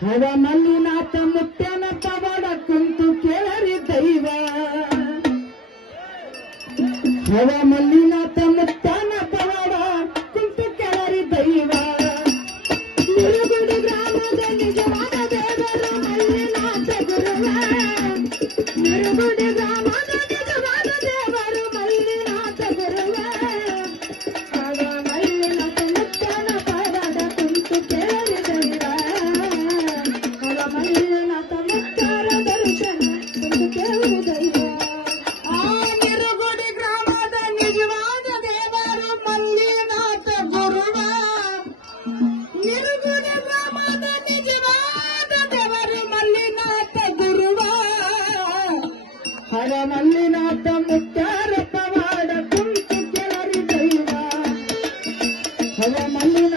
ಹವ ಮಲ್ಲಿನಾಥ ಮುತ್ಯನ ಪವಾಡ ಕುಂತು ಕೇಳರಿ ದೈವ ಹವ ಮಲ್ಲಿನಾಥ ಮುತ್ಯನ ಪವಾಡ ಕುಂತು ಕೇಳರಿ ದೈವ ನಿರುಗುಡಿ ಗ್ರಾಮದ ನಿಜವಾದ ದೇವರು ಮಲ್ಲಿನಾಥ ಗುರುವ ನಿರುಗುಡಿ ಗ್ರಾಮದ ನಿಜವಾದ ದೇವರು ಮಲ್ಲಿನಾಥ ಗುರುವ ಹವ ಮಲ್ಲಿನಾಥ ಮುತ್ಯನ ಪವಾಡ ಕುಂತು ಕೇಳರಿ ದೈವ ಮಲ್ಲಿನಾಥ ಮುತ್ತರ ದರ್ಶನ ಕುಂತು ಕೇಳರಿ ದೈವ ಆ ನಿರುಗುಡಿ ಗ್ರಾಮದ ನಿಜವಾದ ದೇವರು ಮಲ್ಲಿನಾಥ ಗುರುವ ನಿರುಗುಡಿ ಗ್ರಾಮದ ನಿಜವಾದ ದೇವರು ಮಲ್ಲಿನಾಥ ಗುರುವ ಹರ ಮಲ್ಲಿನಾಥ ಮುತ್ತರ ಪವಾಡ ಕುಂತು ಕೇಳರಿ ದೈವ ಹರ ಮಲ್ಲಿನಾಥ